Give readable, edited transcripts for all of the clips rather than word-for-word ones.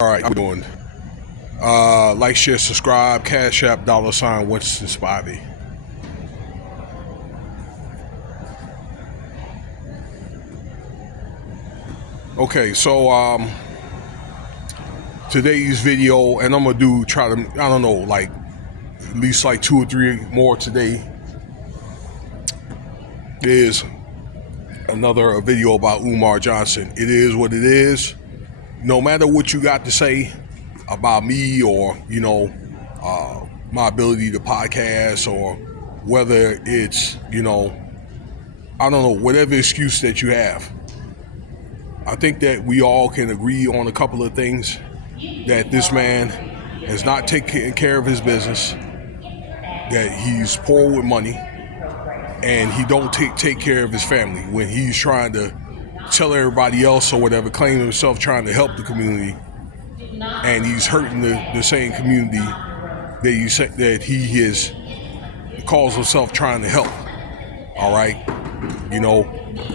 All right, how we doing? Like, share, subscribe, Cash App, $ Winston Spivey. Okay, so today's video, and I'm gonna try to, I don't know, like at least like 2 or 3 more today, is another video about Umar Johnson. It is what it is. No matter what you got to say about me or my ability to podcast, or whether it's I don't know, whatever excuse that you have, I think that we all can agree on a couple of things. That this man has not taken care of his business, that he's poor with money, and he don't take care of his family when he's trying to tell everybody else or whatever, claim himself trying to help the community, and he's hurting the same community that he is calls himself trying to help. All right,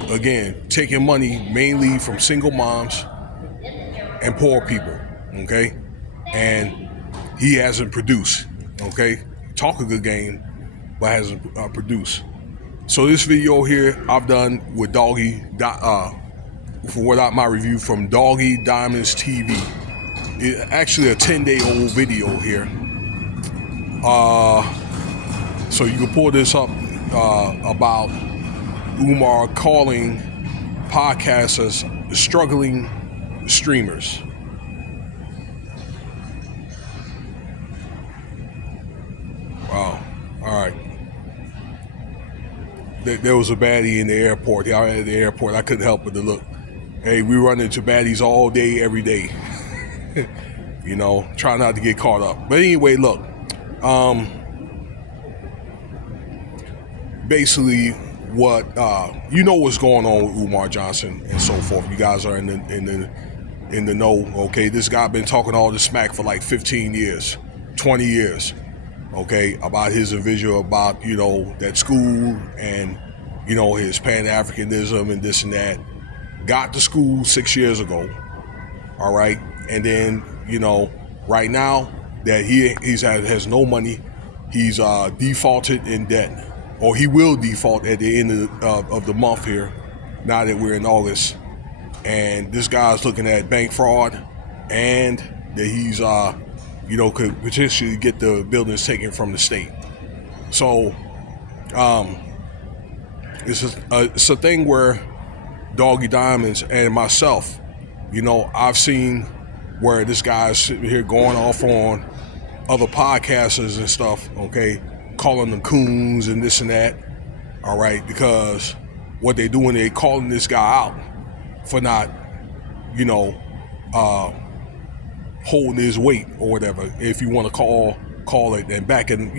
again, taking money mainly from single moms and poor people. Okay, and he hasn't produced. Okay, talk a good game, but hasn't produced. So this video here I've done with Doggie, my review from Doggie Diamonds TV. It's actually a 10-day-old video here. So you can pull this up about Umar calling podcasters struggling streamers. Wow. All right. There was a baddie in the airport. Out at the airport, I couldn't help but to look. Hey, we run into baddies all day, every day. Try not to get caught up. But anyway, look. Basically, what what's going on with Umar Johnson and so forth. You guys are in the know. Okay, this guy been talking all this smack for like 15 years, 20 years. Okay, about his individual, about that school, and his Pan-Africanism and this and that. Got to school 6 years ago. All right, and then right now that he has no money, he's defaulted in debt, or he will default at the end of the month here. Now that we're in August, and this guy's looking at bank fraud, and that he's could potentially get the buildings taken from the state. So it's a thing where Doggie Diamonds and myself, I've seen where this guy's sitting here going off on other podcasters and stuff, okay, calling them coons and this and that, all right, because what they're doing, they're calling this guy out for not, holding his weight or whatever, if you want to call it, and backing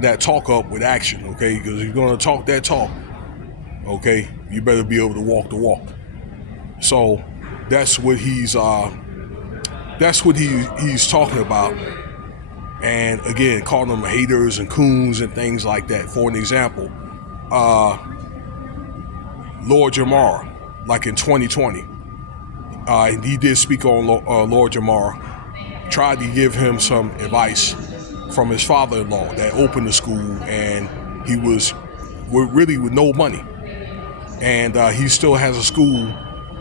that talk up with action, okay? Because you're going to talk that talk, okay, you better be able to walk the walk. So that's what he's talking about. And again, calling them haters and coons and things like that. For an example, Lord Umar, like in 2020. He did speak on Lord Umar, tried to give him some advice from his father-in-law that opened the school, and he was really with no money. And he still has a school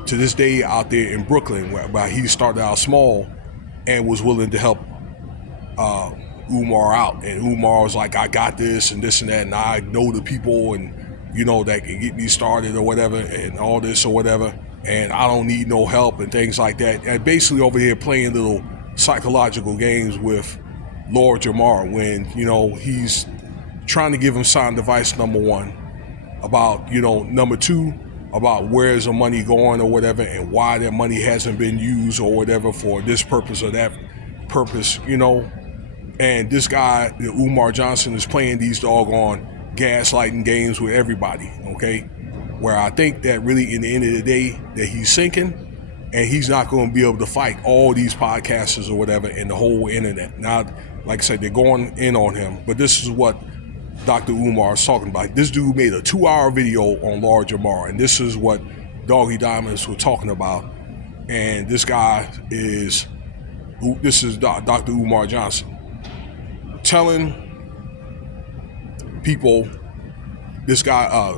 to this day out there in Brooklyn, where he started out small and was willing to help Umar out. And Umar was like, I got this and this and that, and I know the people, and that can get me started or whatever, and all this or whatever. And I don't need no help and things like that. And basically over here playing little psychological games with Lord Umar when, he's trying to give him sound advice, number one, about, number two, about where's the money going or whatever, and why that money hasn't been used or whatever for this purpose or that purpose, And this guy, Umar Johnson, is playing these doggone gaslighting games with everybody, okay? Where I think that really in the end of the day that he's sinking, and he's not going to be able to fight all these podcasters or whatever and the whole internet. Now, like I said, they're going in on him, but this is what Dr. Umar is talking about. This dude made a 2-hour video on Lord Umar, and this is what Doggie Diamonds were talking about And this is Dr. Umar Johnson, telling people, this guy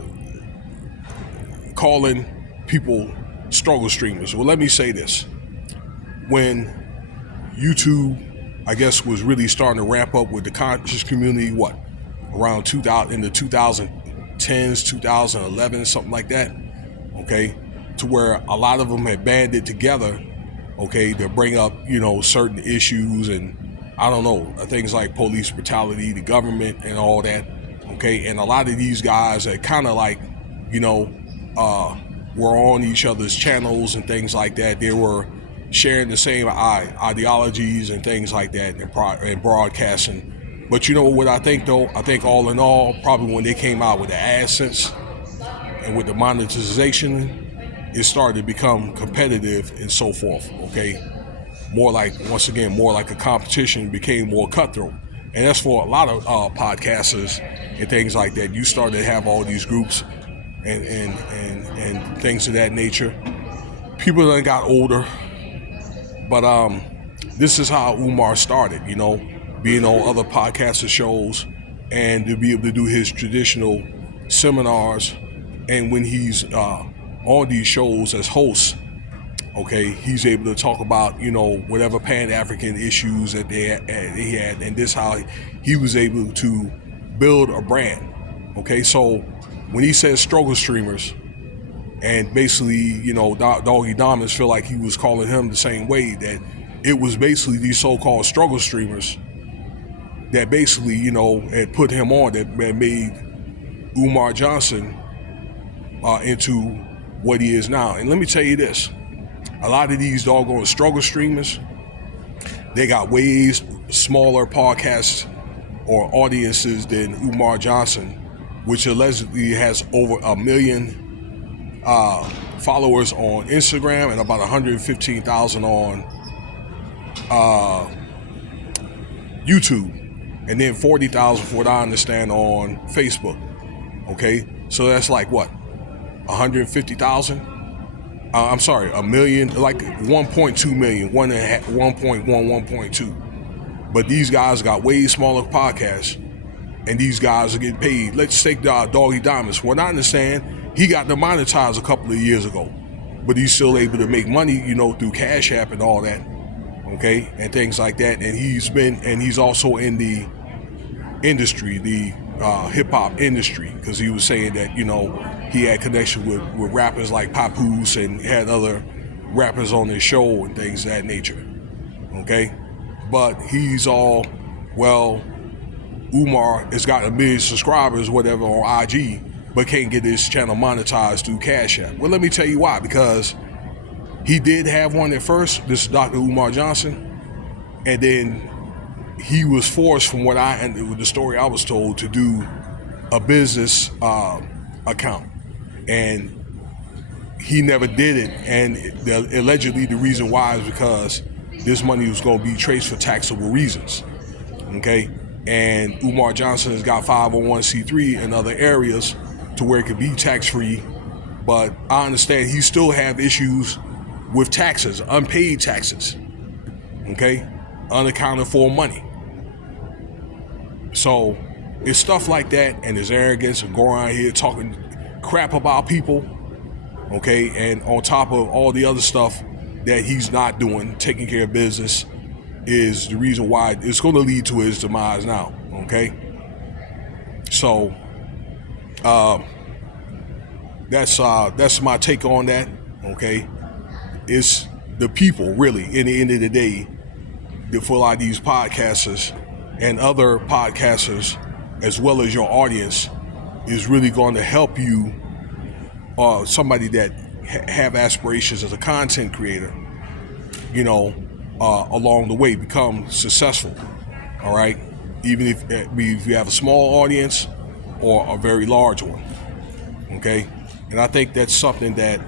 calling people struggle streamers. Well, let me say this. When YouTube, I guess, was really starting to ramp up with the conscious community, around 2000, in the 2010s, 2011, something like that, okay, to where a lot of them had banded together, okay, to bring up, certain issues and, I don't know, things like police brutality, the government and all that, okay, and a lot of these guys are kind of like, were on each other's channels and things like that. They were sharing the same ideologies and things like that and broadcasting. But you know what I think, though? I think all in all, probably when they came out with the AdSense and with the monetization, it started to become competitive and so forth, okay? More like a competition, became more cutthroat. And that's for a lot of podcasters and things like that. You started to have all these groups and things of that nature. People that got older, but this is how Umar started, being on other podcaster shows and to be able to do his traditional seminars. And when he's on these shows as host, okay, he's able to talk about, whatever Pan-African issues that he had, and this how he was able to build a brand. Okay, so when he says struggle streamers, and basically, Doggie Diamonds feel like he was calling him the same way, that it was basically these so-called struggle streamers that basically, had put him on, that made Umar Johnson into what he is now. And let me tell you this, a lot of these doggone struggle streamers, they got way smaller podcasts or audiences than Umar Johnson, which allegedly has over 1 million followers on Instagram and about 115,000 on YouTube, and then 40,000, from what I understand, on Facebook. Okay, so that's like what, 150,000? I'm sorry, 1 million, like 1.2 million, 1.1, 1.2. But these guys got way smaller podcasts, and these guys are getting paid. Let's take Doggie Diamonds. From what I understand, he got demonetized a couple of years ago, but he's still able to make money, through Cash App and all that, okay, and things like that. And he's also in the industry, the hip hop industry, because he was saying that, he had connection with rappers like Papoose and had other rappers on his show and things of that nature, okay. But he's all, well, Umar has got 1 million subscribers, whatever, on IG, but can't get his channel monetized through Cash App. Well, let me tell you why. Because he did have one at first, this is Dr. Umar Johnson, and then he was forced, from what the story I was told, to do a business account, and he never did it. And allegedly the reason why is because this money was going to be traced for taxable reasons, okay? And Umar Johnson has got 501c3 in other areas to where it could be tax-free, but I understand he still have issues with taxes, unpaid taxes, okay, unaccounted for money. So it's stuff like that, and his arrogance and going around here talking crap about people, okay, and on top of all the other stuff that he's not doing, taking care of business, is the reason why it's going to lead to his demise now, okay? So that's my take on that, okay? It's the people, really, in the end of the day, that for a lot of these podcasters and other podcasters, as well as your audience, is really going to help you, somebody that have aspirations as a content creator, along the way, become successful, all right? Even if you have a small audience or a very large one, okay? And I think that's something that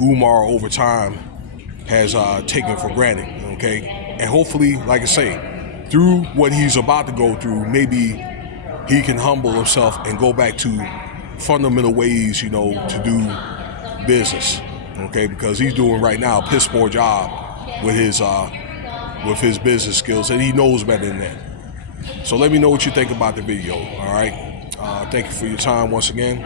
Umar over time has taken for granted, okay? And hopefully, like I say, through what he's about to go through, maybe he can humble himself and go back to fundamental ways, to do business okay? Because he's doing right now a piss poor job with his business skills, and he knows better than that. So let me know what you think about the video, all right? Thank you for your time once again.